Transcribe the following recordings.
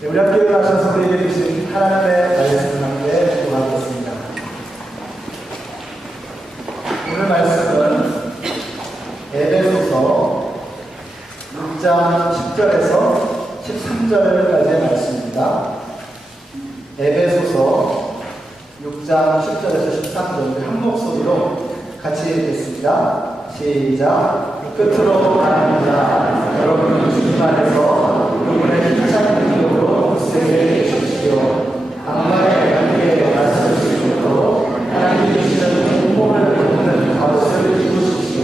네, 우리 함께 일어나셔서 우리에게 주신 하나님의 말씀을 함께 보아보겠습니다. 오늘 말씀은 에베소서 6장 10절에서 13절까지의 말씀입니다. 에베소서 6장 10절에서 13절 한 목소리로 같이 읽겠습니다. 시작. 끝으로 바랍니다. 여러분은 주님 안에서 여러분의 힘찬 능력으로 굳세게 계십시오. 악마의 관계에 맞설 수 있도록 하나님이 주시는 공포를 돕는 값을 입으십시오.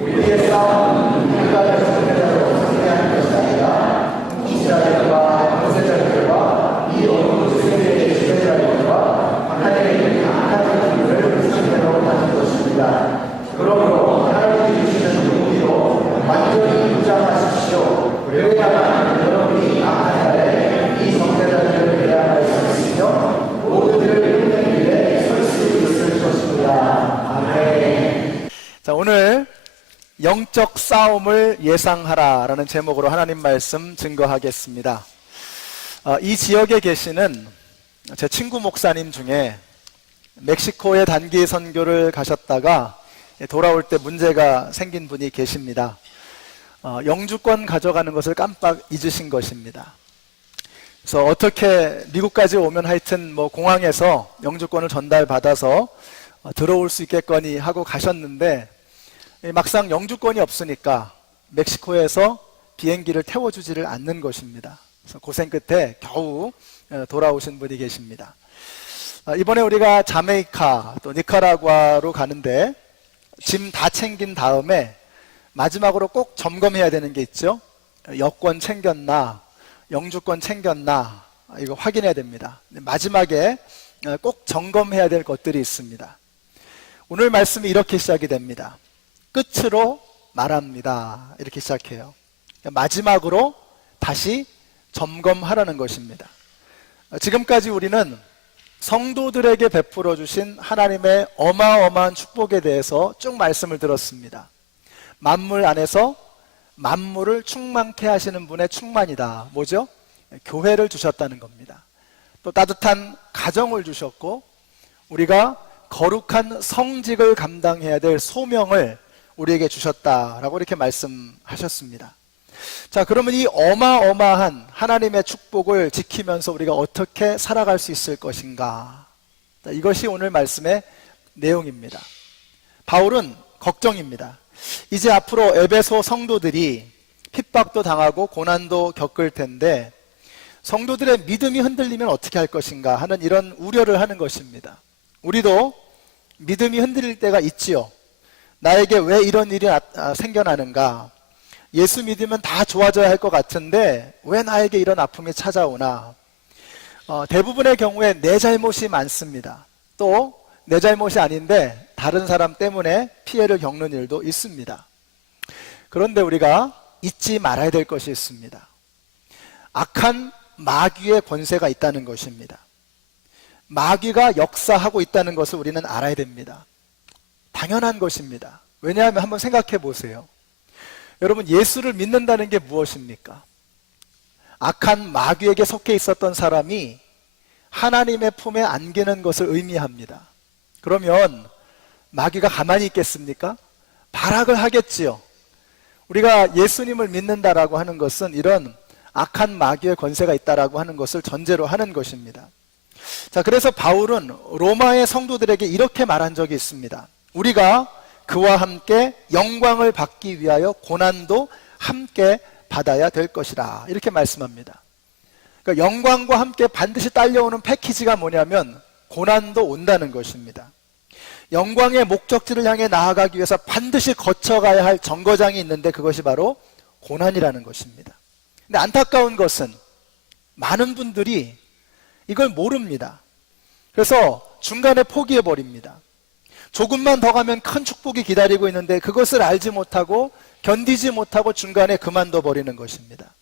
우리의 싸움은 인간의 상대자로 상대하는 것이 아니라 통치자들과 권세자들과 이 어두운 세계의 지배자들과 하나님의 악한 힘을 상대로 하는 것입니다. 그러므로 하나님이 주시는 용기로 완전히 무장하십시오. 그래야만 여러분이 악한 날에 이 성대자들을 대항할 수 있으며 모두를 힘든 길에 설 수 있을 것입니다. 아멘. 자, 오늘 영적 싸움을 예상하라라는 제목으로 하나님 말씀 증거하겠습니다. 이 지역에 계시는 제 친구 목사님 중에 멕시코에 단기 선교를 가셨다가 돌아올 때 문제가 생긴 분이 계십니다. 영주권 가져가는 것을 깜빡 잊으신 것입니다. 그래서 어떻게 미국까지 오면 하여튼 공항에서 영주권을 전달받아서 들어올 수 있겠거니 하고 가셨는데 막상 영주권이 없으니까 멕시코에서 비행기를 태워주지를 않는 것입니다. 그래서 고생 끝에 겨우 돌아오신 분이 계십니다. 이번에 우리가 자메이카 또 니카라과로 가는데 짐 다 챙긴 다음에 마지막으로 꼭 점검해야 되는 게 있죠. 여권 챙겼나, 영주권 챙겼나, 이거 확인해야 됩니다. 마지막에 꼭 점검해야 될 것들이 있습니다. 오늘 말씀이 이렇게 시작이 됩니다. 끝으로 말합니다. 이렇게 시작해요. 마지막으로 다시 점검하라는 것입니다. 지금까지 우리는 성도들에게 베풀어 주신 하나님의 어마어마한 축복에 대해서 쭉 말씀을 들었습니다. 만물 안에서 만물을 충만케 하시는 분의 충만이다. 뭐죠? 교회를 주셨다는 겁니다. 또 따뜻한 가정을 주셨고 우리가 거룩한 성직을 감당해야 될 소명을 우리에게 주셨다라고 이렇게 말씀하셨습니다. 자, 그러면 이 어마어마한 하나님의 축복을 지키면서 우리가 어떻게 살아갈 수 있을 것인가? 자, 이것이 오늘 말씀의 내용입니다. 바울은 걱정입니다. 이제 앞으로 에베소 성도들이 핍박도 당하고 고난도 겪을 텐데 성도들의 믿음이 흔들리면 어떻게 할 것인가 하는 이런 우려를 하는 것입니다. 우리도 믿음이 흔들릴 때가 있지요. 나에게 왜 이런 일이 생겨나는가? 예수 믿으면 다 좋아져야 할 것 같은데 왜 나에게 이런 아픔이 찾아오나? 대부분의 경우에 내 잘못이 많습니다. 또 내 잘못이 아닌데 다른 사람 때문에 피해를 겪는 일도 있습니다. 그런데 우리가 잊지 말아야 될 것이 있습니다. 악한 마귀의 권세가 있다는 것입니다. 마귀가 역사하고 있다는 것을 우리는 알아야 됩니다. 당연한 것입니다. 왜냐하면 한번 생각해 보세요. 여러분, 예수를 믿는다는 게 무엇입니까? 악한 마귀에게 속해 있었던 사람이 하나님의 품에 안기는 것을 의미합니다. 그러면 마귀가 가만히 있겠습니까? 발악을 하겠지요. 우리가 예수님을 믿는다라고 하는 것은 이런 악한 마귀의 권세가 있다라고 하는 것을 전제로 하는 것입니다. 자, 그래서 바울은 로마의 성도들에게 이렇게 말한 적이 있습니다. 우리가 그와 함께 영광을 받기 위하여 고난도 함께 받아야 될 것이라 이렇게 말씀합니다. 그러니까 영광과 함께 반드시 딸려오는 패키지가 뭐냐면 고난도 온다는 것입니다. 영광의 목적지를 향해 나아가기 위해서 반드시 거쳐가야 할 정거장이 있는데 그것이 바로 고난이라는 것입니다. 근데 안타까운 것은 많은 분들이 이걸 모릅니다. 그래서 중간에 포기해버립니다. 조금만 더 가면 큰 축복이 기다리고 있는데 그것을 알지 못하고 견디지 못하고 중간에 그만둬 버리는 것입니다.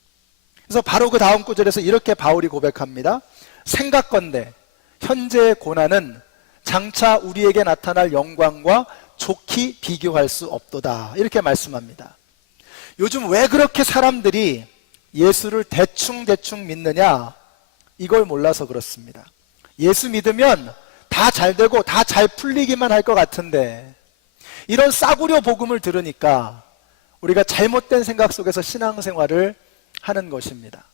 그래서 바로 그 다음 구절에서 이렇게 바울이 고백합니다. 생각건대 현재의 고난은 장차 우리에게 나타날 영광과 좋게 비교할 수 없도다 이렇게 말씀합니다. 요즘 왜 그렇게 사람들이 예수를 대충 믿느냐? 이걸 몰라서 그렇습니다. 예수 믿으면 다 잘 되고 다 잘 풀리기만 할 것 같은데, 이런 싸구려 복음을 들으니까 우리가 잘못된 생각 속에서 신앙생활을 하는 것입니다.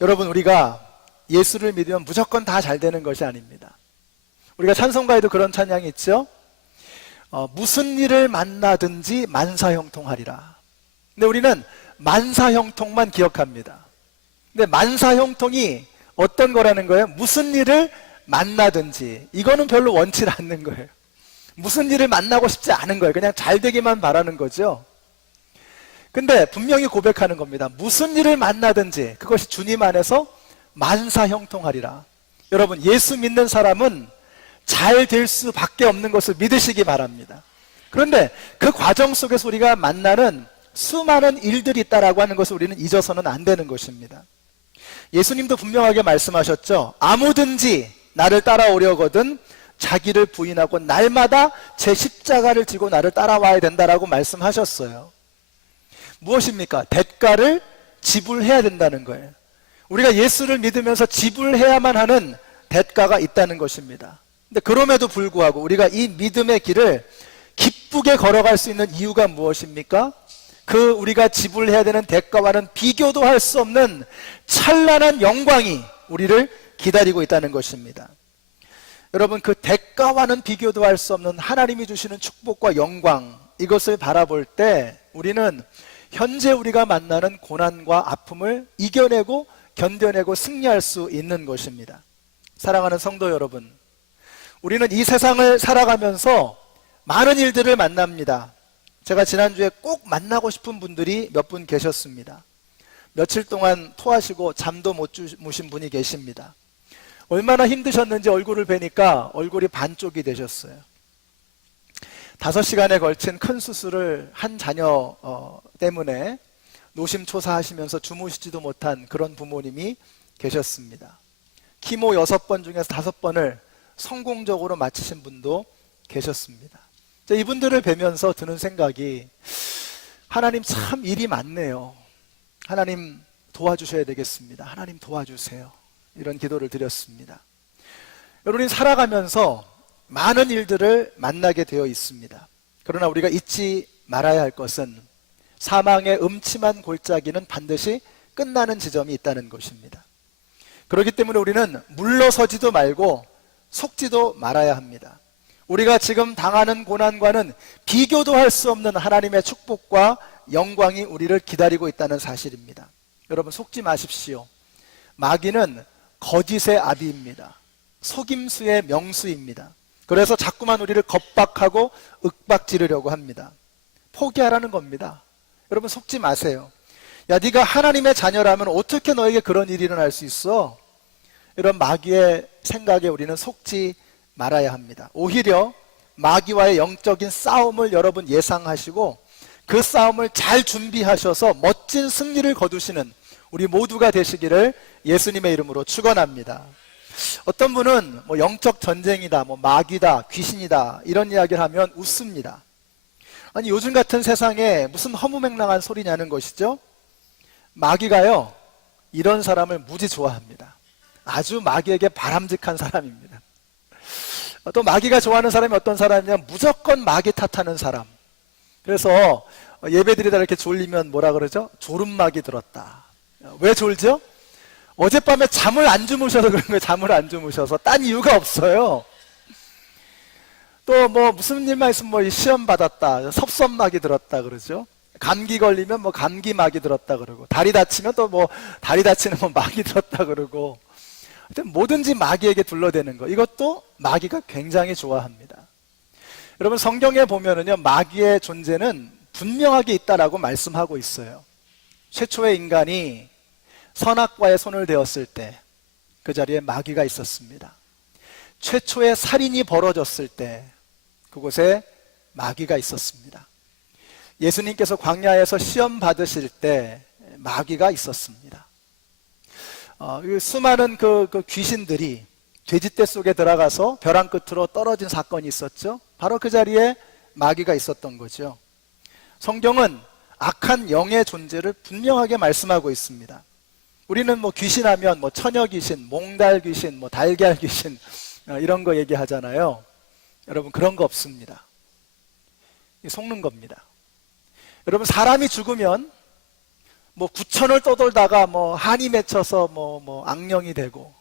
여러분, 우리가 예수를 믿으면 무조건 다 잘 되는 것이 아닙니다. 우리가 찬송가에도 그런 찬양이 있죠. 무슨 일을 만나든지 만사형통하리라. 근데 우리는 만사형통만 기억합니다. 근데 만사형통이 어떤 거라는 거예요? 무슨 일을 만나든지, 이거는 별로 원치 않는 거예요. 무슨 일을 만나고 싶지 않은 거예요. 그냥 잘 되기만 바라는 거죠. 근데 분명히 고백하는 겁니다. 무슨 일을 만나든지 그것이 주님 안에서 만사형통하리라. 여러분, 예수 믿는 사람은 잘 될 수밖에 없는 것을 믿으시기 바랍니다. 그런데 그 과정 속에서 우리가 만나는 수많은 일들이 있다라고 하는 것을 우리는 잊어서는 안 되는 것입니다. 예수님도 분명하게 말씀하셨죠. 아무든지 나를 따라오려거든 자기를 부인하고 날마다 제 십자가를 지고 나를 따라와야 된다라고 말씀하셨어요. 무엇입니까? 대가를 지불해야 된다는 거예요. 우리가 예수를 믿으면서 지불해야만 하는 대가가 있다는 것입니다. 근데 그럼에도 불구하고 우리가 이 믿음의 길을 기쁘게 걸어갈 수 있는 이유가 무엇입니까? 그 우리가 지불해야 되는 대가와는 비교도 할 수 없는 찬란한 영광이 우리를 기다리고 있다는 것입니다. 여러분, 그 대가와는 비교도 할 수 없는 하나님이 주시는 축복과 영광, 이것을 바라볼 때 우리는 현재 우리가 만나는 고난과 아픔을 이겨내고 견뎌내고 승리할 수 있는 것입니다. 사랑하는 성도 여러분, 우리는 이 세상을 살아가면서 많은 일들을 만납니다. 제가 지난주에 꼭 만나고 싶은 분들이 몇 분 계셨습니다. 며칠 동안 토하시고 잠도 못 주무신 분이 계십니다. 얼마나 힘드셨는지 얼굴을 뵈니까 얼굴이 반쪽이 되셨어요. 5시간에 걸친 큰 수술을 한 자녀 때문에 노심초사하시면서 주무시지도 못한 그런 부모님이 계셨습니다. 키모 6번 중에서 5번을 성공적으로 마치신 분도 계셨습니다. 이분들을 뵈면서 드는 생각이, 하나님 참 일이 많네요. 하나님 도와주셔야 되겠습니다. 하나님 도와주세요. 이런 기도를 드렸습니다. 여러분이 살아가면서 많은 일들을 만나게 되어 있습니다. 그러나 우리가 잊지 말아야 할 것은 사망의 음침한 골짜기는 반드시 끝나는 지점이 있다는 것입니다. 그렇기 때문에 우리는 물러서지도 말고 속지도 말아야 합니다. 우리가 지금 당하는 고난과는 비교도 할 수 없는 하나님의 축복과 영광이 우리를 기다리고 있다는 사실입니다. 여러분, 속지 마십시오. 마귀는 거짓의 아비입니다. 속임수의 명수입니다. 그래서 자꾸만 우리를 겁박하고 윽박지르려고 합니다. 포기하라는 겁니다. 여러분, 속지 마세요. 야, 네가 하나님의 자녀라면 어떻게 너에게 그런 일이 일어날 수 있어? 이런 마귀의 생각에 우리는 속지 말아야 합니다. 오히려 마귀와의 영적인 싸움을 여러분 예상하시고 그 싸움을 잘 준비하셔서 멋진 승리를 거두시는 우리 모두가 되시기를 예수님의 이름으로 축원합니다. 어떤 분은 영적 전쟁이다, 마귀다, 귀신이다 이런 이야기를 하면 웃습니다. 아니, 요즘 같은 세상에 무슨 허무맹랑한 소리냐는 것이죠. 마귀가요, 이런 사람을 무지 좋아합니다. 아주 마귀에게 바람직한 사람입니다. 또 마귀가 좋아하는 사람이 어떤 사람이냐면 무조건 마귀 탓하는 사람. 그래서 예배드리다 이렇게 졸리면 뭐라 그러죠? 졸음마귀 들었다. 왜 졸죠? 어젯밤에 잠을 안 주무셔서 그런 거예요. 잠을 안 주무셔서. 딴 이유가 없어요. 또 무슨 일만 있으면 시험 받았다, 섭섭마귀 들었다 그러죠. 감기 걸리면 감기마귀 들었다 그러고, 다리 다치면 또 다리 다치는 마귀 들었다 그러고, 하여튼 뭐든지 마귀에게 둘러대는 거, 이것도 마귀가 굉장히 좋아합니다. 여러분, 성경에 보면은요, 마귀의 존재는 분명하게 있다라고 말씀하고 있어요. 최초의 인간이 선악과에 손을 대었을 때 그 자리에 마귀가 있었습니다. 최초의 살인이 벌어졌을 때 그곳에 마귀가 있었습니다. 예수님께서 광야에서 시험 받으실 때 마귀가 있었습니다. 수많은 그 귀신들이 돼지떼 속에 들어가서 벼랑 끝으로 떨어진 사건이 있었죠. 바로 그 자리에 마귀가 있었던 거죠. 성경은 악한 영의 존재를 분명하게 말씀하고 있습니다. 우리는 뭐 귀신하면 뭐 처녀 귀신, 몽달 귀신, 뭐 달걀 귀신 이런 거 얘기하잖아요. 여러분 그런 거 없습니다. 속는 겁니다. 여러분 사람이 죽으면 뭐 구천을 떠돌다가 뭐 한이 맺혀서 뭐 악령이 되고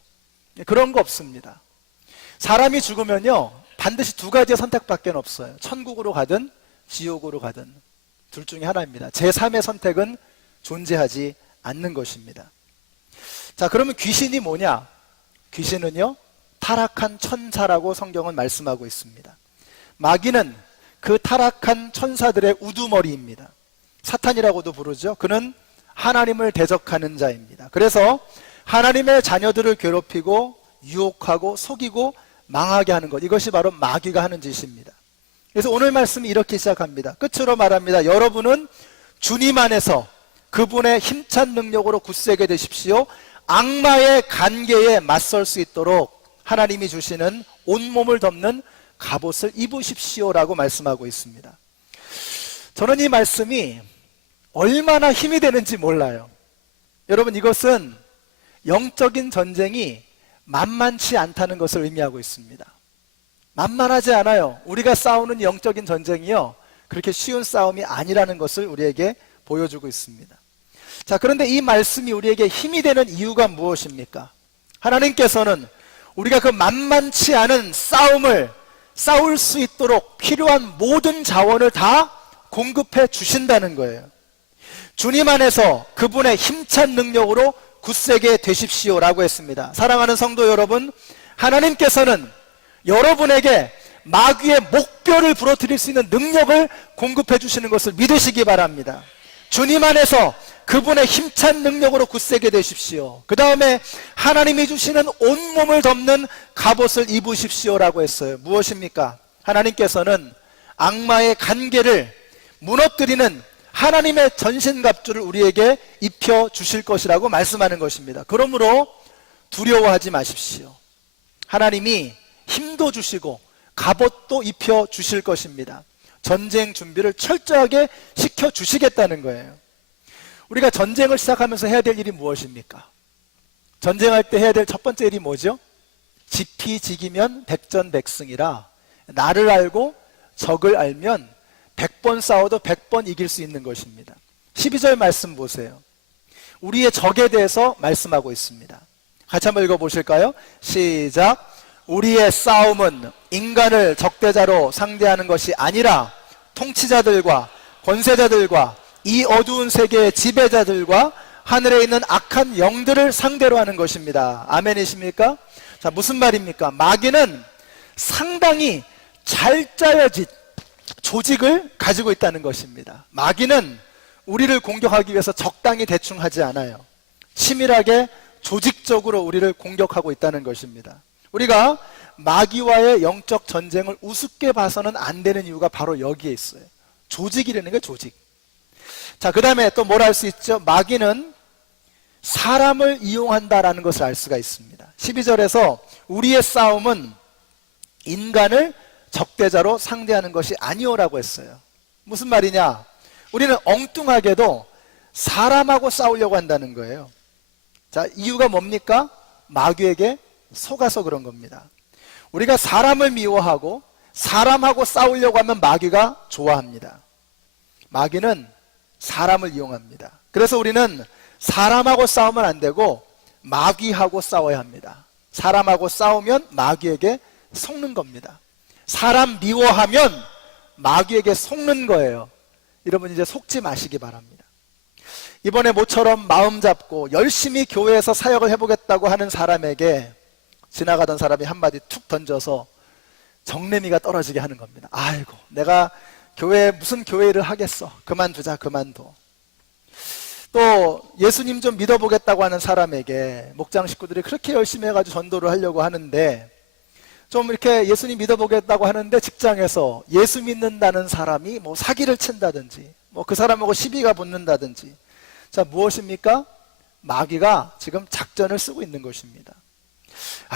그런 거 없습니다. 사람이 죽으면요 반드시 두 가지의 선택밖에 없어요. 천국으로 가든 지옥으로 가든 둘 중에 하나입니다. 제3의 선택은 존재하지 않는 것입니다. 자, 그러면 귀신이 뭐냐? 귀신은요 타락한 천사라고 성경은 말씀하고 있습니다. 마귀는 그 타락한 천사들의 우두머리입니다. 사탄이라고도 부르죠. 그는 하나님을 대적하는 자입니다. 그래서 하나님의 자녀들을 괴롭히고 유혹하고 속이고 망하게 하는 것, 이것이 바로 마귀가 하는 짓입니다. 그래서 오늘 말씀이 이렇게 시작합니다. 끝으로 말합니다. 여러분은 주님 안에서 그분의 힘찬 능력으로 굳세게 되십시오. 악마의 관계에 맞설 수 있도록 하나님이 주시는 온몸을 덮는 갑옷을 입으십시오라고 말씀하고 있습니다. 저는 이 말씀이 얼마나 힘이 되는지 몰라요. 여러분 이것은 영적인 전쟁이 만만치 않다는 것을 의미하고 있습니다. 만만하지 않아요. 우리가 싸우는 영적인 전쟁이요 그렇게 쉬운 싸움이 아니라는 것을 우리에게 보여주고 있습니다. 자, 그런데 이 말씀이 우리에게 힘이 되는 이유가 무엇입니까? 하나님께서는 우리가 그 만만치 않은 싸움을 싸울 수 있도록 필요한 모든 자원을 다 공급해 주신다는 거예요. 주님 안에서 그분의 힘찬 능력으로 굳세게 되십시오라고 했습니다. 사랑하는 성도 여러분, 하나님께서는 여러분에게 마귀의 목뼈를 부러뜨릴 수 있는 능력을 공급해 주시는 것을 믿으시기 바랍니다. 주님 안에서 그분의 힘찬 능력으로 굳세게 되십시오. 그 다음에 하나님이 주시는 온몸을 덮는 갑옷을 입으십시오라고 했어요. 무엇입니까? 하나님께서는 악마의 관계를 무너뜨리는 하나님의 전신갑주를 우리에게 입혀 주실 것이라고 말씀하는 것입니다. 그러므로 두려워하지 마십시오. 하나님이 힘도 주시고 갑옷도 입혀 주실 것입니다. 전쟁 준비를 철저하게 시켜 주시겠다는 거예요. 우리가 전쟁을 시작하면서 해야 될 일이 무엇입니까? 전쟁할 때 해야 될 첫 번째 일이 뭐죠? 지피지기면 백전백승이라, 나를 알고 적을 알면 100번 싸워도 100번 이길 수 있는 것입니다. 12절 말씀 보세요. 우리의 적에 대해서 말씀하고 있습니다. 같이 한번 읽어보실까요? 시작. 우리의 싸움은 인간을 적대자로 상대하는 것이 아니라 통치자들과 권세자들과 이 어두운 세계의 지배자들과 하늘에 있는 악한 영들을 상대로 하는 것입니다. 아멘이십니까? 자, 무슨 말입니까? 마귀는 상당히 잘 짜여진 조직을 가지고 있다는 것입니다. 마귀는 우리를 공격하기 위해서 적당히 대충 하지 않아요. 치밀하게 조직적으로 우리를 공격하고 있다는 것입니다. 우리가 마귀와의 영적 전쟁을 우습게 봐서는 안 되는 이유가 바로 여기에 있어요. 조직이라는 게 조직. 자, 그 다음에 또 뭘 알 수 있죠? 마귀는 사람을 이용한다라는 것을 알 수가 있습니다. 12절에서 우리의 싸움은 인간을 적대자로 상대하는 것이 아니오라고 했어요. 무슨 말이냐? 우리는 엉뚱하게도 사람하고 싸우려고 한다는 거예요. 자, 이유가 뭡니까? 마귀에게 속아서 그런 겁니다. 우리가 사람을 미워하고 사람하고 싸우려고 하면 마귀가 좋아합니다. 마귀는 사람을 이용합니다. 그래서 우리는 사람하고 싸우면 안 되고 마귀하고 싸워야 합니다. 사람하고 싸우면 마귀에게 속는 겁니다. 사람 미워하면 마귀에게 속는 거예요. 여러분 이제 속지 마시기 바랍니다. 이번에 모처럼 마음 잡고 열심히 교회에서 사역을 해보겠다고 하는 사람에게 지나가던 사람이 한마디 툭 던져서 정내미가 떨어지게 하는 겁니다. 아이고, 내가 교회에 무슨 교회 일을 하겠어. 그만두자, 그만둬. 또 예수님 좀 믿어보겠다고 하는 사람에게 목장 식구들이 그렇게 열심히 해가지고 전도를 하려고 하는데, 좀 이렇게 예수님 믿어보겠다고 하는데 직장에서 예수 믿는다는 사람이 뭐 사기를 친다든지 뭐 그 사람하고 시비가 붙는다든지, 자, 무엇입니까? 마귀가 지금 작전을 쓰고 있는 것입니다.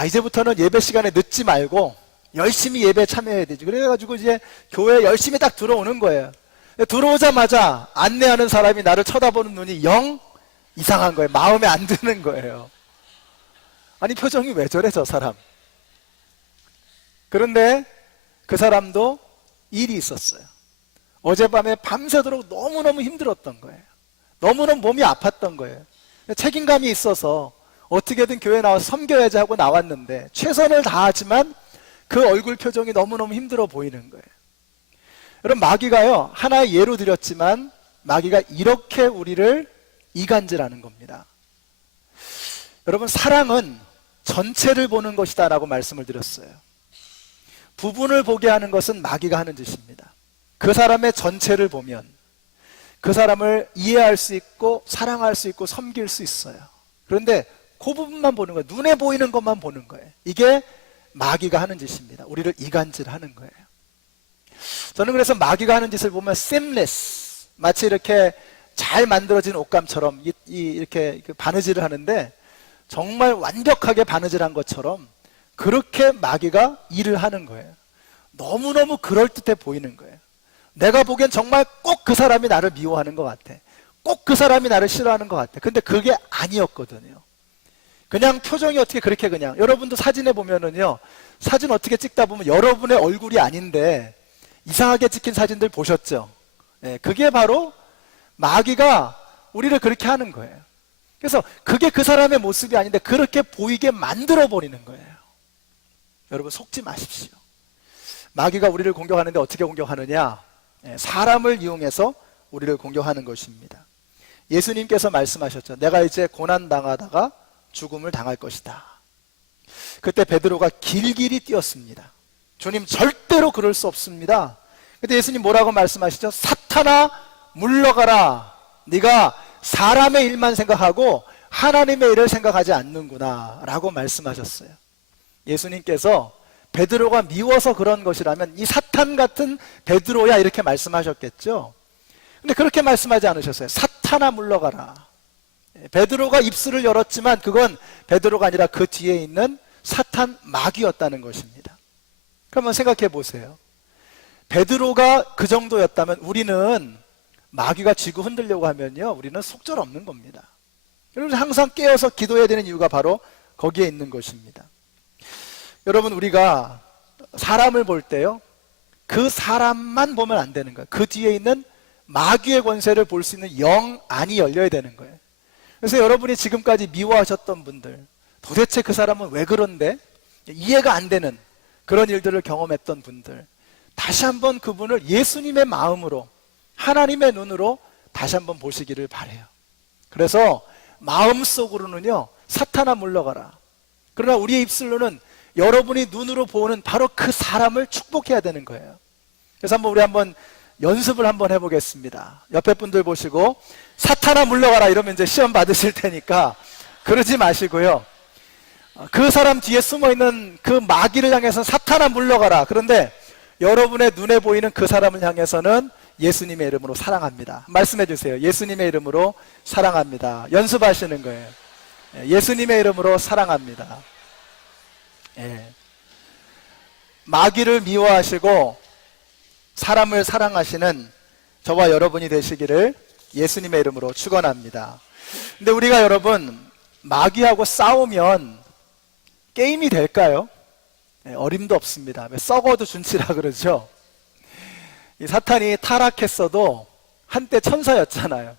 이제부터는 예배 시간에 늦지 말고 열심히 예배에 참여해야 되지. 그래가지고 이제 교회에 열심히 딱 들어오는 거예요. 들어오자마자 안내하는 사람이 나를 쳐다보는 눈이 영 이상한 거예요. 마음에 안 드는 거예요. 아니, 표정이 왜 저래, 저 사람? 그런데 그 사람도 일이 있었어요. 어젯밤에 밤새도록 너무너무 힘들었던 거예요. 너무너무 몸이 아팠던 거예요. 책임감이 있어서 어떻게든 교회 나와서 섬겨야지 하고 나왔는데 최선을 다하지만 그 얼굴 표정이 너무너무 힘들어 보이는 거예요. 여러분, 마귀가요, 하나의 예로 드렸지만 마귀가 이렇게 우리를 이간질하는 겁니다. 여러분, 사랑은 전체를 보는 것이다 라고 말씀을 드렸어요. 부분을 보게 하는 것은 마귀가 하는 짓입니다. 그 사람의 전체를 보면 그 사람을 이해할 수 있고 사랑할 수 있고 섬길 수 있어요. 그런데 그 부분만 보는 거예요. 눈에 보이는 것만 보는 거예요. 이게 마귀가 하는 짓입니다. 우리를 이간질하는 거예요. 저는 그래서 마귀가 하는 짓을 보면 seamless, 마치 이렇게 잘 만들어진 옷감처럼 이렇게 바느질을 하는데 정말 완벽하게 바느질한 것처럼 그렇게 마귀가 일을 하는 거예요. 너무너무 그럴듯해 보이는 거예요. 내가 보기엔 정말 꼭 그 사람이 나를 미워하는 것 같아. 꼭 그 사람이 나를 싫어하는 것 같아. 근데 그게 아니었거든요. 그냥 표정이 어떻게 그렇게 그냥, 여러분도 사진에 보면은요, 사진 어떻게 찍다 보면 여러분의 얼굴이 아닌데 이상하게 찍힌 사진들 보셨죠? 네, 그게 바로 마귀가 우리를 그렇게 하는 거예요. 그래서 그게 그 사람의 모습이 아닌데 그렇게 보이게 만들어 버리는 거예요. 여러분, 속지 마십시오. 마귀가 우리를 공격하는데 어떻게 공격하느냐? 사람을 이용해서 우리를 공격하는 것입니다. 예수님께서 말씀하셨죠. 내가 이제 고난당하다가 죽음을 당할 것이다. 그때 베드로가 길길이 뛰었습니다. 주님, 절대로 그럴 수 없습니다. 그때 예수님 뭐라고 말씀하시죠? 사탄아, 물러가라. 네가 사람의 일만 생각하고 하나님의 일을 생각하지 않는구나 라고 말씀하셨어요. 예수님께서 베드로가 미워서 그런 것이라면 이 사탄 같은 베드로야 이렇게 말씀하셨겠죠. 근데 그렇게 말씀하지 않으셨어요. 사탄아, 물러가라. 베드로가 입술을 열었지만 그건 베드로가 아니라 그 뒤에 있는 사탄, 마귀였다는 것입니다. 그러면 생각해 보세요. 베드로가 그 정도였다면 우리는, 마귀가 쥐고 흔들려고 하면요, 우리는 속절없는 겁니다. 여러분, 항상 깨어서 기도해야 되는 이유가 바로 거기에 있는 것입니다. 여러분, 우리가 사람을 볼 때요, 그 사람만 보면 안 되는 거예요. 그 뒤에 있는 마귀의 권세를 볼 수 있는 영 안이 열려야 되는 거예요. 그래서 여러분이 지금까지 미워하셨던 분들, 도대체 그 사람은 왜 그런데? 이해가 안 되는 그런 일들을 경험했던 분들, 다시 한번 그분을 예수님의 마음으로, 하나님의 눈으로 다시 한번 보시기를 바라요. 그래서 마음속으로는요, 사탄아, 물러가라. 그러나 우리의 입술로는 여러분이 눈으로 보는 바로 그 사람을 축복해야 되는 거예요. 그래서 우리 한번 연습을 한번 해보겠습니다. 옆에 분들 보시고 사탄아, 물러가라 이러면 이제 시험 받으실 테니까 그러지 마시고요, 그 사람 뒤에 숨어있는 그 마귀를 향해서 사탄아, 물러가라. 그런데 여러분의 눈에 보이는 그 사람을 향해서는 예수님의 이름으로 사랑합니다. 말씀해 주세요. 예수님의 이름으로 사랑합니다. 연습하시는 거예요. 예수님의 이름으로 사랑합니다. 마귀를 미워하시고 사람을 사랑하시는 저와 여러분이 되시기를 예수님의 이름으로 축원합니다. 근데 우리가 여러분, 마귀하고 싸우면 게임이 될까요? 어림도 없습니다. 썩어도 준치라 그러죠. 이 사탄이 타락했어도 한때 천사였잖아요.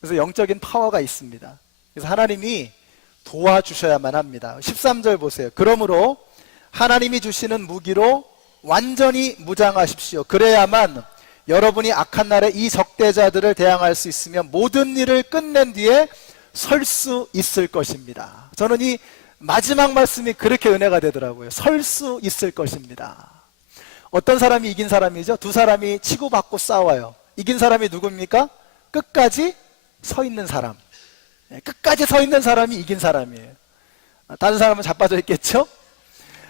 그래서 영적인 파워가 있습니다. 그래서 하나님이 도와주셔야만 합니다. 13절 보세요. 그러므로 하나님이 주시는 무기로 완전히 무장하십시오. 그래야만 여러분이 악한 날에 이 적대자들을 대항할 수 있으며 모든 일을 끝낸 뒤에 설 수 있을 것입니다. 저는 이 마지막 말씀이 그렇게 은혜가 되더라고요. 설 수 있을 것입니다. 어떤 사람이 이긴 사람이죠? 두 사람이 치고받고 싸워요. 이긴 사람이 누굽니까? 끝까지 서 있는 사람. 끝까지 서 있는 사람이 이긴 사람이에요. 다른 사람은 자빠져 있겠죠?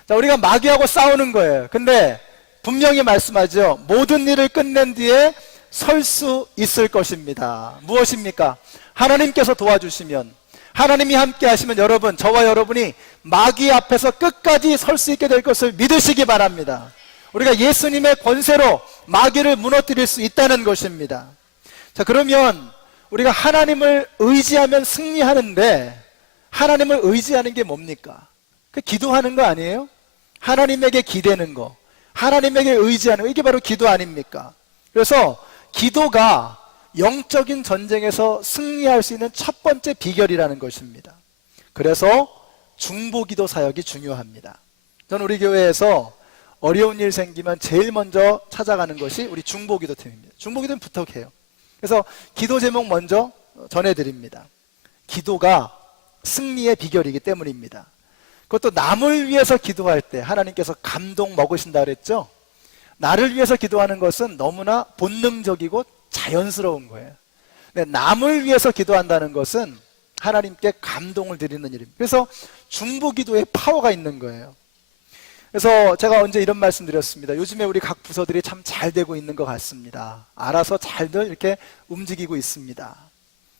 자, 우리가 마귀하고 싸우는 거예요. 근데 분명히 말씀하죠. 모든 일을 끝낸 뒤에 설 수 있을 것입니다. 무엇입니까? 하나님께서 도와주시면, 하나님이 함께 하시면 여러분, 저와 여러분이 마귀 앞에서 끝까지 설 수 있게 될 것을 믿으시기 바랍니다. 우리가 예수님의 권세로 마귀를 무너뜨릴 수 있다는 것입니다. 자, 그러면 우리가 하나님을 의지하면 승리하는데 하나님을 의지하는 게 뭡니까? 그 기도하는 거 아니에요? 하나님에게 기대는 거, 하나님에게 의지하는 거, 이게 바로 기도 아닙니까? 그래서 기도가 영적인 전쟁에서 승리할 수 있는 첫 번째 비결이라는 것입니다. 그래서 중보기도 사역이 중요합니다. 저는 우리 교회에서 어려운 일 생기면 제일 먼저 찾아가는 것이 우리 중보기도팀입니다. 중보기도는 부탁해요. 그래서 기도 제목 먼저 전해드립니다. 기도가 승리의 비결이기 때문입니다. 그것도 남을 위해서 기도할 때 하나님께서 감동 먹으신다 그랬죠? 나를 위해서 기도하는 것은 너무나 본능적이고 자연스러운 거예요. 근데 남을 위해서 기도한다는 것은 하나님께 감동을 드리는 일입니다. 그래서 중보기도에 파워가 있는 거예요. 그래서 제가 언제 이런 말씀 드렸습니다. 요즘에 우리 각 부서들이 참 잘 되고 있는 것 같습니다. 알아서 잘들 이렇게 움직이고 있습니다.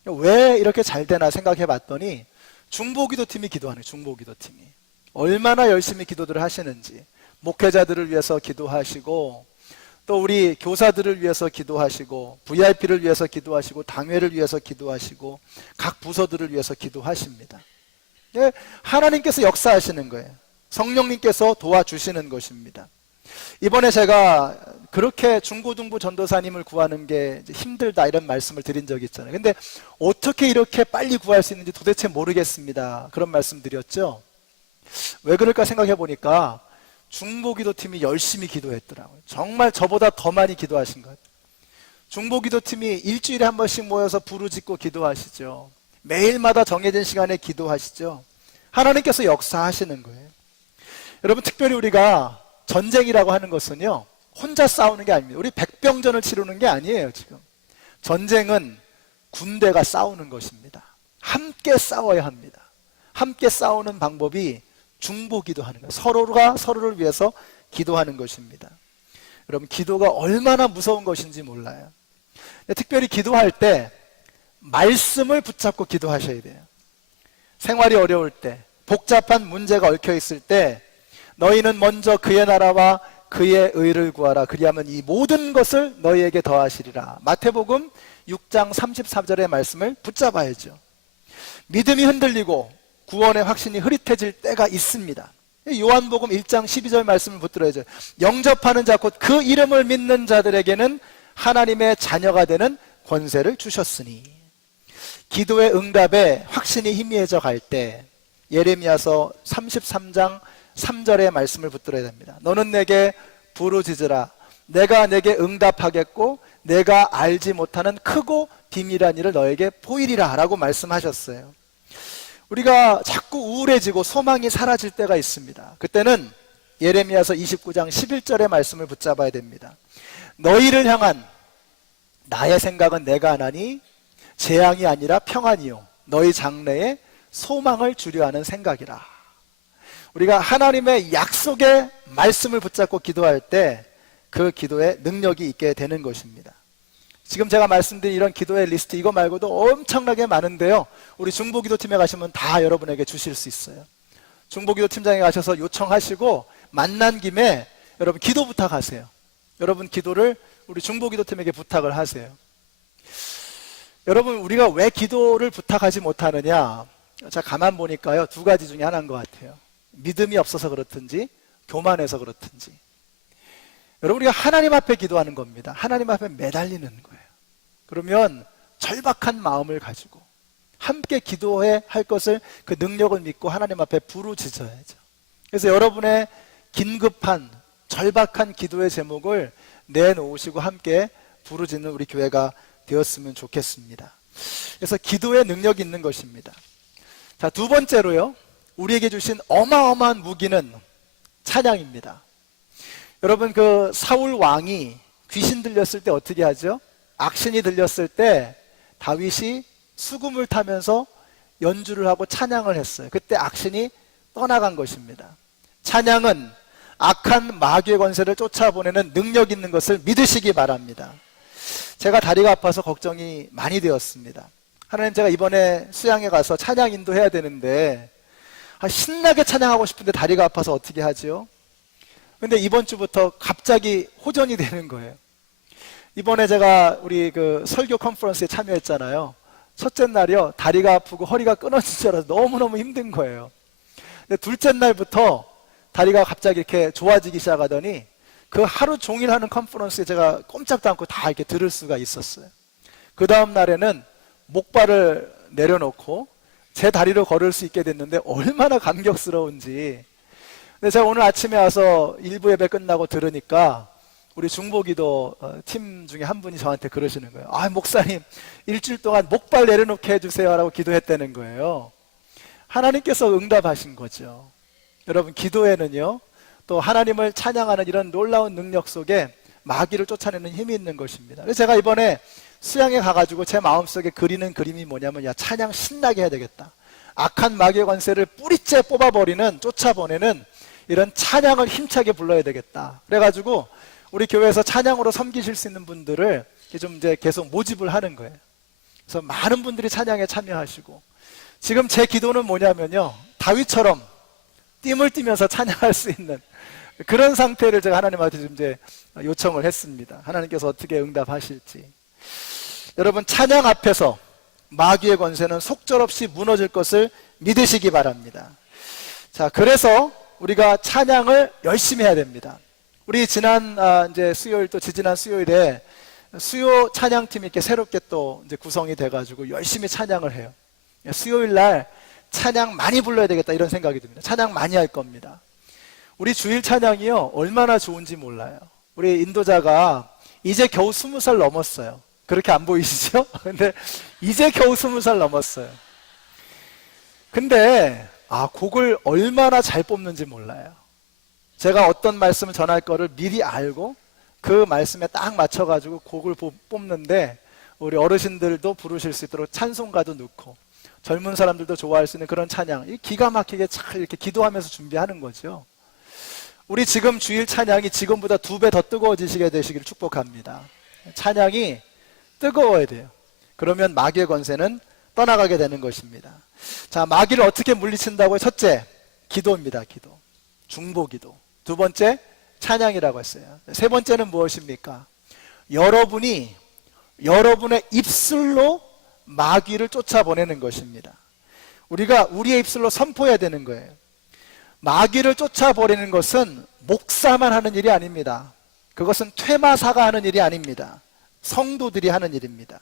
왜 이렇게 잘 되나 생각해 봤더니 중보기도팀이 기도하는 거예요. 중보기도팀이 얼마나 열심히 기도들을 하시는지, 목회자들을 위해서 기도하시고 또 우리 교사들을 위해서 기도하시고 VIP를 위해서 기도하시고 당회를 위해서 기도하시고 각 부서들을 위해서 기도하십니다. 하나님께서 역사하시는 거예요. 성령님께서 도와주시는 것입니다. 이번에 제가 그렇게 중고등부 전도사님을 구하는 게 힘들다 이런 말씀을 드린 적이 있잖아요. 근데 어떻게 이렇게 빨리 구할 수 있는지 도대체 모르겠습니다. 그런 말씀 드렸죠. 왜 그럴까 생각해 보니까 중보기도팀이 열심히 기도했더라고요. 정말 저보다 더 많이 기도하신 것 같아요. 중보기도팀이 일주일에 한 번씩 모여서 부르짖고 기도하시죠. 매일마다 정해진 시간에 기도하시죠. 하나님께서 역사하시는 거예요. 여러분, 특별히 우리가 전쟁이라고 하는 것은요, 혼자 싸우는 게 아닙니다. 우리 백병전을 치르는 게 아니에요. 지금 전쟁은 군대가 싸우는 것입니다. 함께 싸워야 합니다. 함께 싸우는 방법이 중보기도하는 거예요. 서로가 서로를 위해서 기도하는 것입니다. 여러분, 기도가 얼마나 무서운 것인지 몰라요. 특별히 기도할 때 말씀을 붙잡고 기도하셔야 돼요. 생활이 어려울 때, 복잡한 문제가 얽혀 있을 때 너희는 먼저 그의 나라와 그의 의를 구하라. 그리하면 이 모든 것을 너희에게 더하시리라. 마태복음 6장 33절의 말씀을 붙잡아야죠. 믿음이 흔들리고 구원의 확신이 흐릿해질 때가 있습니다. 요한복음 1장 12절 말씀을 붙들어야죠. 영접하는 자 곧 그 이름을 믿는 자들에게는 하나님의 자녀가 되는 권세를 주셨으니. 기도의 응답에 확신이 희미해져 갈 때 예레미야서 33장 3절의 말씀을 붙들어야 됩니다. 너는 내게 부르짖으라. 내가 내게 응답하겠고 내가 알지 못하는 크고 비밀한 일을 너에게 보이리라 라고 말씀하셨어요. 우리가 자꾸 우울해지고 소망이 사라질 때가 있습니다. 그때는 예레미야서 29장 11절의 말씀을 붙잡아야 됩니다. 너희를 향한 나의 생각은 내가 하나니 재앙이 아니라 평안이요 너희 장래에 소망을 주려 하는 생각이라. 우리가 하나님의 약속의 말씀을 붙잡고 기도할 때 그 기도에 능력이 있게 되는 것입니다. 지금 제가 말씀드린 이런 기도의 리스트 이거 말고도 엄청나게 많은데요. 우리 중보기도팀에 가시면 다 여러분에게 주실 수 있어요. 중보기도팀장에 가셔서 요청하시고 만난 김에 여러분 기도 부탁하세요. 여러분 기도를 우리 중보기도팀에게 부탁을 하세요. 여러분, 우리가 왜 기도를 부탁하지 못하느냐? 자, 가만 보니까요, 두 가지 중에 하나인 것 같아요. 믿음이 없어서 그렇든지 교만해서 그렇든지. 여러분, 우리가 하나님 앞에 기도하는 겁니다. 하나님 앞에 매달리는 거예요. 그러면 절박한 마음을 가지고 함께 기도해야 할 것을, 그 능력을 믿고 하나님 앞에 부르짖어야죠. 그래서 여러분의 긴급한 절박한 기도의 제목을 내놓으시고 함께 부르짖는 우리 교회가 되었으면 좋겠습니다. 그래서 기도에 능력이 있는 것입니다. 자, 두 번째로요, 우리에게 주신 어마어마한 무기는 찬양입니다. 여러분, 그 사울 왕이 귀신 들렸을 때 어떻게 하죠? 악신이 들렸을 때 다윗이 수금을 타면서 연주를 하고 찬양을 했어요. 그때 악신이 떠나간 것입니다. 찬양은 악한 마귀의 권세를 쫓아보내는 능력 있는 것을 믿으시기 바랍니다. 제가 다리가 아파서 걱정이 많이 되었습니다. 하나님, 제가 이번에 수양에 가서 찬양 인도해야 되는데 신나게 찬양하고 싶은데 다리가 아파서 어떻게 하죠? 근데 이번 주부터 갑자기 호전이 되는 거예요. 이번에 제가 우리 그 설교 컨퍼런스에 참여했잖아요. 첫째 날이요, 다리가 아프고 허리가 끊어진 줄 알아서 너무너무 힘든 거예요. 근데 둘째 날부터 다리가 갑자기 이렇게 좋아지기 시작하더니 그 하루 종일 하는 컨퍼런스에 제가 꼼짝도 않고 다 이렇게 들을 수가 있었어요. 그 다음 날에는 목발을 내려놓고 제 다리로 걸을 수 있게 됐는데 얼마나 감격스러운지. 근데 제가 오늘 아침에 와서 일부 예배 끝나고 들으니까 우리 중보기도 팀 중에 한 분이 저한테 그러시는 거예요. 아, 목사님, 일주일 동안 목발 내려놓게 해주세요 라고 기도했다는 거예요. 하나님께서 응답하신 거죠. 여러분, 기도에는요, 또 하나님을 찬양하는 이런 놀라운 능력 속에 마귀를 쫓아내는 힘이 있는 것입니다. 그래서 제가 이번에 수양에 가가지고 제 마음속에 그리는 그림이 뭐냐면, 야, 찬양 신나게 해야 되겠다. 악한 마귀의 권세를 뿌리째 뽑아버리는, 쫓아보내는 이런 찬양을 힘차게 불러야 되겠다. 그래가지고 우리 교회에서 찬양으로 섬기실 수 있는 분들을 좀 이제 계속 모집을 하는 거예요. 그래서 많은 분들이 찬양에 참여하시고, 지금 제 기도는 뭐냐면요, 다윗처럼 띠을 띠면서 찬양할 수 있는 그런 상태를 제가 하나님한테 좀 이제 요청을 했습니다. 하나님께서 어떻게 응답하실지. 여러분, 찬양 앞에서 마귀의 권세는 속절없이 무너질 것을 믿으시기 바랍니다. 자, 그래서 우리가 찬양을 열심히 해야 됩니다. 우리 지난 이제 수요일, 또 지지난 수요일에 수요 찬양팀이 이렇게 새롭게 또 이제 구성이 돼가지고 열심히 찬양을 해요. 수요일 날 찬양 많이 불러야 되겠다 이런 생각이 듭니다. 찬양 많이 할 겁니다. 우리 주일 찬양이요, 얼마나 좋은지 몰라요. 우리 인도자가 이제 겨우 20살 넘었어요. 그렇게 안 보이시죠? 근데 이제 겨우 20살 넘었어요. 근데 곡을 얼마나 잘 뽑는지 몰라요. 제가 어떤 말씀을 전할 거를 미리 알고 그 말씀에 딱 맞춰가지고 곡을 뽑는데, 우리 어르신들도 부르실 수 있도록 찬송가도 넣고 젊은 사람들도 좋아할 수 있는 그런 찬양, 기가 막히게 잘 이렇게 기도하면서 준비하는 거죠. 우리 지금 주일 찬양이 지금보다 2배 더 뜨거워지시게 되시기를 축복합니다. 찬양이 뜨거워야 돼요. 그러면 마귀의 권세는 떠나가게 되는 것입니다. 자, 마귀를 어떻게 물리친다고요? 첫째, 기도입니다. 기도. 중보기도. 두 번째, 찬양이라고 했어요. 세 번째는 무엇입니까? 여러분의 입술로 마귀를 쫓아보내는 것입니다. 우리가 우리의 입술로 선포해야 되는 거예요. 마귀를 쫓아보내는 것은 목사만 하는 일이 아닙니다. 그것은 퇴마사가 하는 일이 아닙니다. 성도들이 하는 일입니다.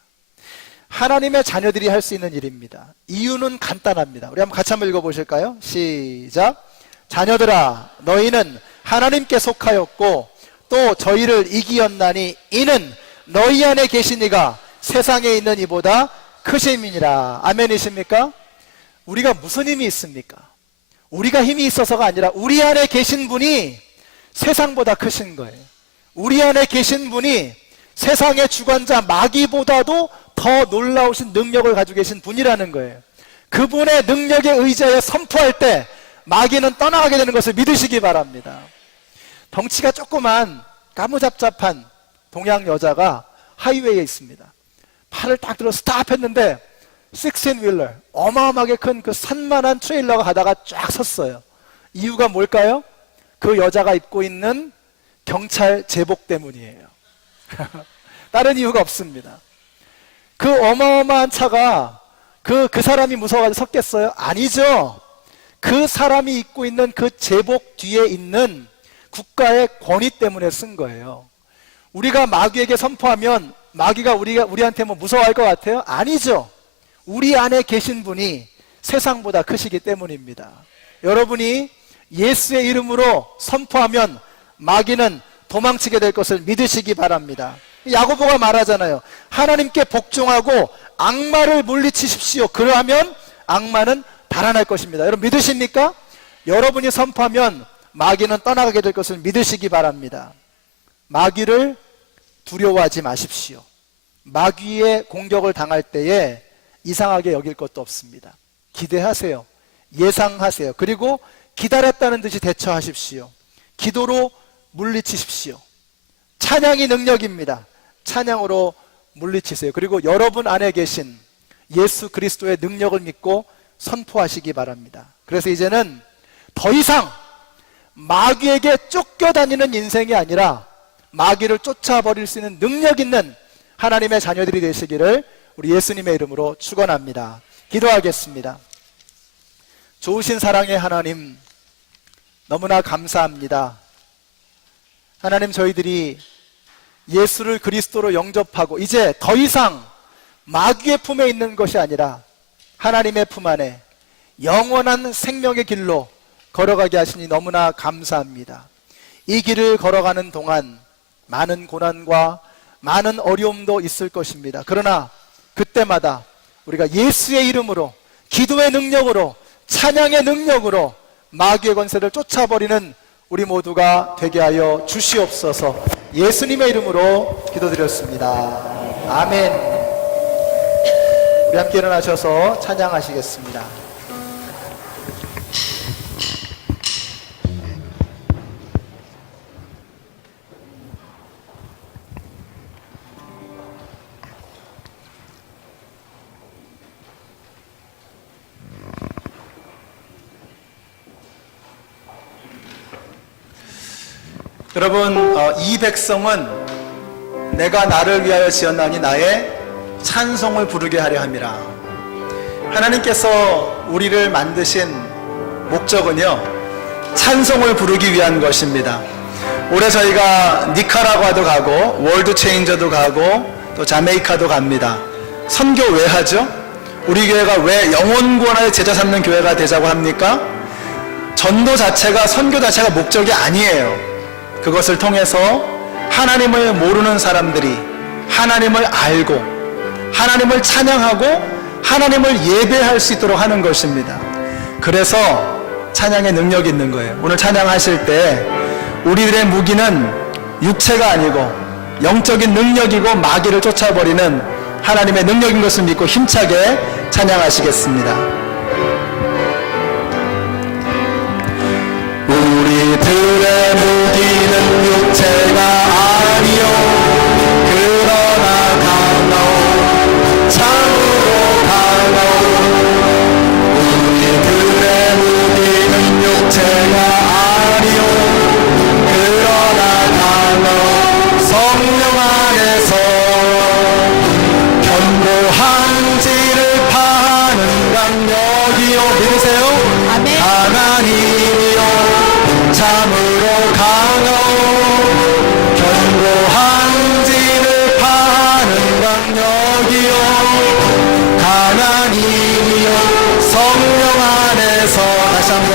하나님의 자녀들이 할 수 있는 일입니다. 이유는 간단합니다. 우리 한번 같이 한번 읽어보실까요? 시작. 자녀들아, 너희는 하나님께 속하였고 또 저희를 이기었나니 이는 너희 안에 계신 이가 세상에 있는 이보다 크심이니라. 아멘이십니까? 우리가 무슨 힘이 있습니까? 우리가 힘이 있어서가 아니라 우리 안에 계신 분이 세상보다 크신 거예요. 우리 안에 계신 분이 세상의 주관자 마귀보다도 더 놀라우신 능력을 가지고 계신 분이라는 거예요. 그분의 능력에 의지하여 선포할 때 마귀는 떠나가게 되는 것을 믿으시기 바랍니다. 덩치가 조그만 까무잡잡한 동양 여자가 하이웨이에 있습니다. 팔을 딱 들어 스탑 했는데 16휠러, 어마어마하게 큰 그 산만한 트레일러가 가다가 쫙 섰어요. 이유가 뭘까요? 그 여자가 입고 있는 경찰 제복 때문이에요. 다른 이유가 없습니다. 그 어마어마한 차가 그 사람이 무서워가지고 섰겠어요? 아니죠. 그 사람이 입고 있는 그 제복 뒤에 있는 국가의 권위 때문에 쓴 거예요. 우리가 마귀에게 선포하면 마귀가 우리한테 뭐 무서워할 것 같아요? 아니죠. 우리 안에 계신 분이 세상보다 크시기 때문입니다. 여러분이 예수의 이름으로 선포하면 마귀는 도망치게 될 것을 믿으시기 바랍니다. 야고보가 말하잖아요. 하나님께 복종하고 악마를 물리치십시오. 그러하면 악마는 달아날 것입니다. 여러분 믿으십니까? 여러분이 선포하면 마귀는 떠나가게 될 것을 믿으시기 바랍니다. 마귀를 두려워하지 마십시오. 마귀의 공격을 당할 때에 이상하게 여길 것도 없습니다. 기대하세요. 예상하세요. 그리고 기다렸다는 듯이 대처하십시오. 기도로 물리치십시오. 찬양이 능력입니다. 찬양으로 물리치세요. 그리고 여러분 안에 계신 예수 그리스도의 능력을 믿고 선포하시기 바랍니다. 그래서 이제는 더 이상 마귀에게 쫓겨다니는 인생이 아니라 마귀를 쫓아버릴 수 있는 능력 있는 하나님의 자녀들이 되시기를 우리 예수님의 이름으로 축원합니다. 기도하겠습니다. 좋으신 사랑의 하나님, 너무나 감사합니다. 하나님, 저희들이 예수를 그리스도로 영접하고 이제 더 이상 마귀의 품에 있는 것이 아니라 하나님의 품 안에 영원한 생명의 길로 걸어가게 하시니 너무나 감사합니다. 이 길을 걸어가는 동안 많은 고난과 많은 어려움도 있을 것입니다. 그러나 그때마다 우리가 예수의 이름으로, 기도의 능력으로, 찬양의 능력으로 마귀의 권세를 쫓아버리는 우리 모두가 되게 하여 주시옵소서. 예수님의 이름으로 기도드렸습니다. 아멘. 우리 함께 일어나셔서 찬양하시겠습니다. 여러분, 이 백성은 내가 나를 위하여 지었나니 나의 찬송을 부르게 하려 함이라. 하나님께서 우리를 만드신 목적은요, 찬송을 부르기 위한 것입니다. 올해 저희가 니카라과도 가고 월드 체인저도 가고 또 자메이카도 갑니다. 선교 왜 하죠? 우리 교회가 왜 영혼 구원하여 제자 삼는 교회가 되자고 합니까? 전도 자체가, 선교 자체가 목적이 아니에요. 그것을 통해서 하나님을 모르는 사람들이 하나님을 알고 하나님을 찬양하고 하나님을 예배할 수 있도록 하는 것입니다. 그래서 찬양의 능력이 있는 거예요. 오늘 찬양하실 때 우리들의 무기는 육체가 아니고 영적인 능력이고 마귀를 쫓아버리는 하나님의 능력인 것을 믿고 힘차게 찬양하시겠습니다. 우리들의 무기는 육체가 아니요 그러나 강하오 참으로 강하오. 우리들의 무기는 육체가 아니요 그러나 강하오 성령 안에서 견고한 지를 파는 강력이요. 믿으세요? 아멘. 강한 힘이요 참으로 강하오 견고한 지를 파는 강력이요 강한 힘이요 성령 안에서. 다시 한번.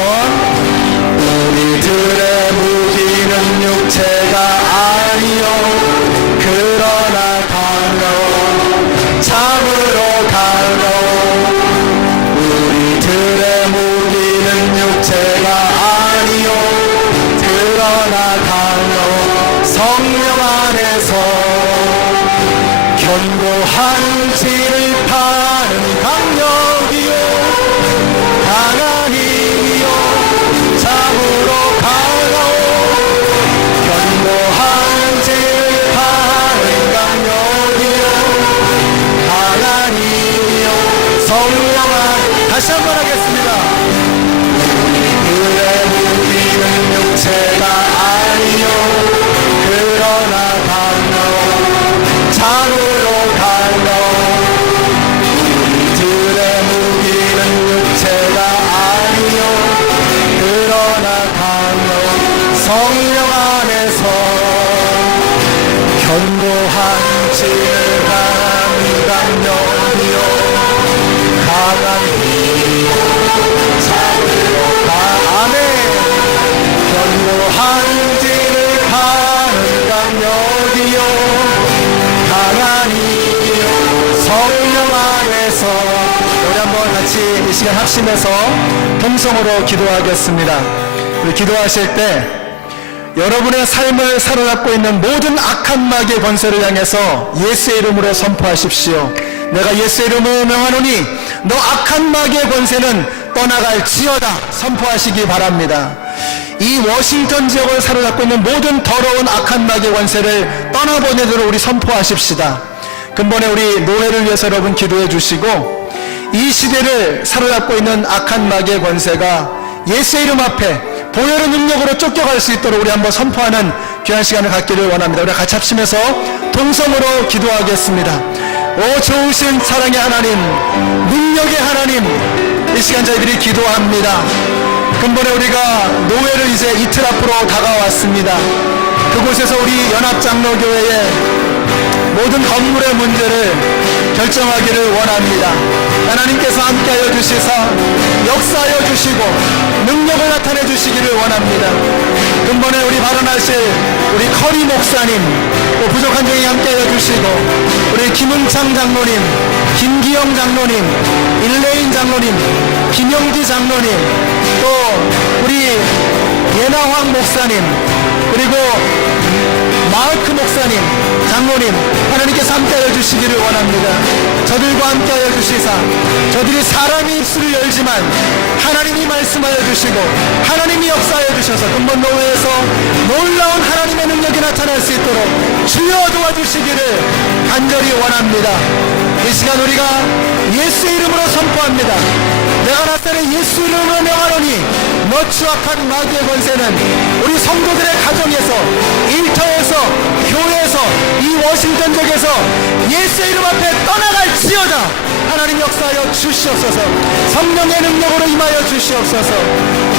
우리들의 무기는 육체가 아니요 그러나 강하오 참으로 강하오. 우리들의 무기는 육체가 아니요 그러나 강하오 성령 안에서 견고한 지를 파는 강력이요 강한 힘이요 참으로 강하오 견고한 지를 파는 강력이요 강한 힘이요 성령 안. 다시 한번 하겠습니다. 그의 무기는 육체가 아니요 그러나 강하오 참으로 강하오. 우리들의 무기는 육체가 아니요 그러나 강하오 성령 안에서 견고한 지를 파는 강력이요 강한 힘이요 참으로 아멘. 견고한 지를 파는 강력이요 강한 힘이요 성령 안에서. 우리 한번 같이 이 시간 합심해서 통성으로 기도하겠습니다. 우리 기도하실 때 여러분의 삶을 사로잡고 있는 모든 악한 마귀의 권세를 향해서 예수의 이름으로 선포하십시오. 내가 예수의 이름으로 명하노니 너 악한 마귀의 권세는 떠나갈지어다 선포하시기 바랍니다. 이 워싱턴 지역을 사로잡고 있는 모든 더러운 악한 마귀의 권세를 떠나보내도록 우리 선포하십시다. 근본에 우리 노회를 위해서 여러분 기도해 주시고 이 시대를 사로잡고 있는 악한 마귀의 권세가 예수의 이름 앞에 보혈의 능력으로 쫓겨갈 수 있도록 우리 한번 선포하는 귀한 시간을 갖기를 원합니다. 우리 같이 합심해서 동성으로 기도하겠습니다. 오 좋으신 사랑의 하나님, 능력의 하나님, 이 시간 저희들이 기도합니다. 근본에 우리가 노회를 이제 이틀 앞으로 다가왔습니다. 그곳에서 우리 연합장로교회의 모든 건물의 문제를 결정하기를 원합니다. 하나님께서 함께하여 주시사 역사하여 주시고 능력을 나타내 주시기를 원합니다. 근본에 우리 발언하실 우리 커리 목사님, 또 부족한 중에 함께하여 주시고 우리 김은창 장로님, 김기영 장로님, 일레인 장로님, 김영지 장로님, 또 우리 예나황 목사님, 그리고 마르크 목사님, 장로님, 하나님께서 함께하여 주시기를 원합니다. 저들과 함께하여 주시사 저들이 사람이 입술을 열지만 하나님이 말씀하여 주시고 하나님이 역사하여 주셔서 근본 노회에서 놀라운 하나님의 능력이 나타날 수 있도록 주여 도와주시기를 간절히 원합니다. 이 시간 우리가 예수의 이름으로 선포합니다. 내가 나타내 예수 이름으로 명하노니 너 추악한 마귀의 권세는 우리 성도들의 가정에서, 일터에서, 교회에서, 이 워싱턴역에서 예수의 이름 앞에 떠나갈지어다. 하나님 역사하여 주시옵소서. 성령의 능력으로 임하여 주시옵소서.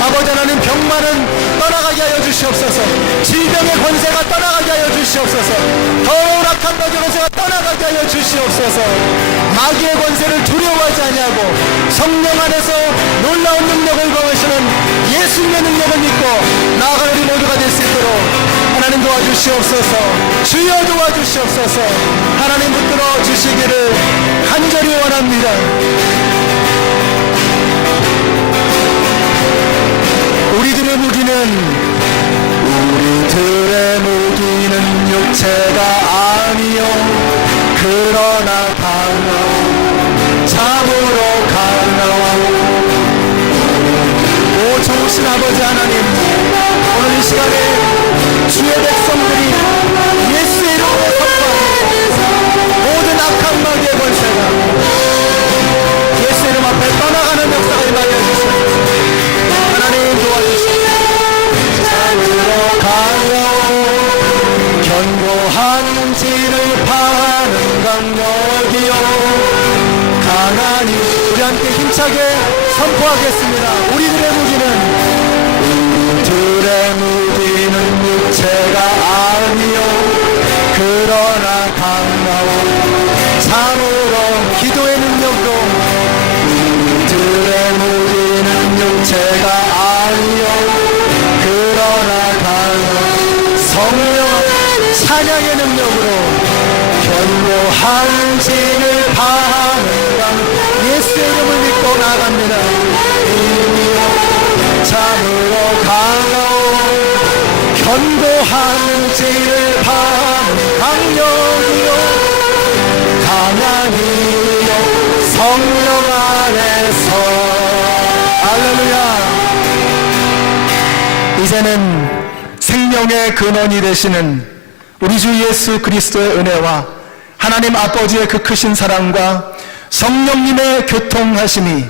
아버지 하나님, 병만은 떠나가게 하여 주시옵소서. 질병의 권세가 떠나가게 하여 주시옵소서. 더러운 악한 마귀의 권세가 떠나가게 하여 주시옵소서. 마귀의 권세를 두려워하지 아니하고 성령 안에서 놀라운 능력을 거하시는 예수님의 능력을 믿고 나아가는 우리 모두가 될 수 있도록 하나님 도와주시옵소서. 주여 도와주시옵소서. 하나님 붙들어 주시기를 간절히 원합니다. 우리들의 무기는 육체가 아니요 그러나 강하오 참으로 강하오. 오 좋으신 아버지 하나님, 오늘 이 시간에 주의 백성들이 예수의 이름으로 선포합니다. 모든 악한 마귀의 권세가 예수의 이름 앞에 떠나가는 역사가 임하여 주시옵소서. 하나님 도와주시옵소서. 참으로 강하오 견고한 진을 파는 강력이요 강하니. 우리 함께 힘차게 선포하겠습니다. 우리들의 무기는 육체가 아니요 그러나 강하오 참으로. 기도의 능력도 우리들의 무기는 육체가 아니요 그러나 강하오 성령 찬양의 능력으로 견고한 진을 파는 강. 예수의 이름을 믿고 나갑니다. 참으로 강하오 견고한 진을 파는 강력이요 강하니요 성령 안에서. 할렐루야. 이제는 생명의 근원이 되시는 우리 주 예수 그리스도의 은혜와 하나님 아버지의 그 크신 사랑과 성령님의 교통하심이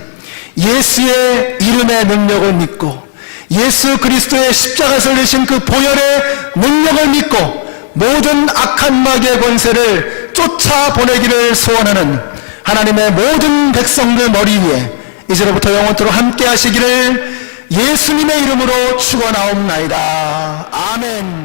예수의 이름의 능력을 믿고 예수 그리스도의 십자가에서 흘리신 그 보혈의 능력을 믿고 모든 악한 마귀의 권세를 쫓아보내기를 소원하는 하나님의 모든 백성들 머리 위에 이제로부터 영원토록 함께 하시기를 예수님의 이름으로 축원하옵나이다. 아멘.